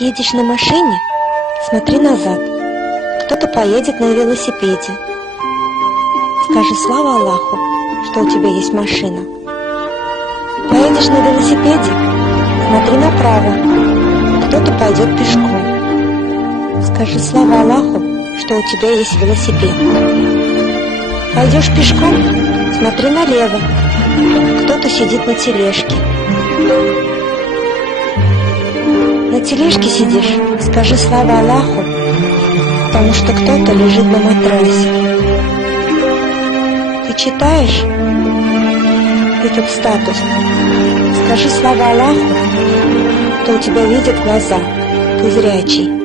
Едешь на машине, смотри назад. Кто-то поедет на велосипеде. Скажи слава Аллаху, что у тебя есть машина. Поедешь на велосипеде, смотри направо. Кто-то пойдет пешком. Скажи слава Аллаху, что у тебя есть велосипед. Пойдешь пешком, смотри налево. Кто-то сидит на тележке. На тележке сидишь, скажи слава Аллаху, потому что кто-то лежит на матрасе. Ты читаешь этот статус, скажи слава Аллаху, что у тебя видят глаза, ты зрячий.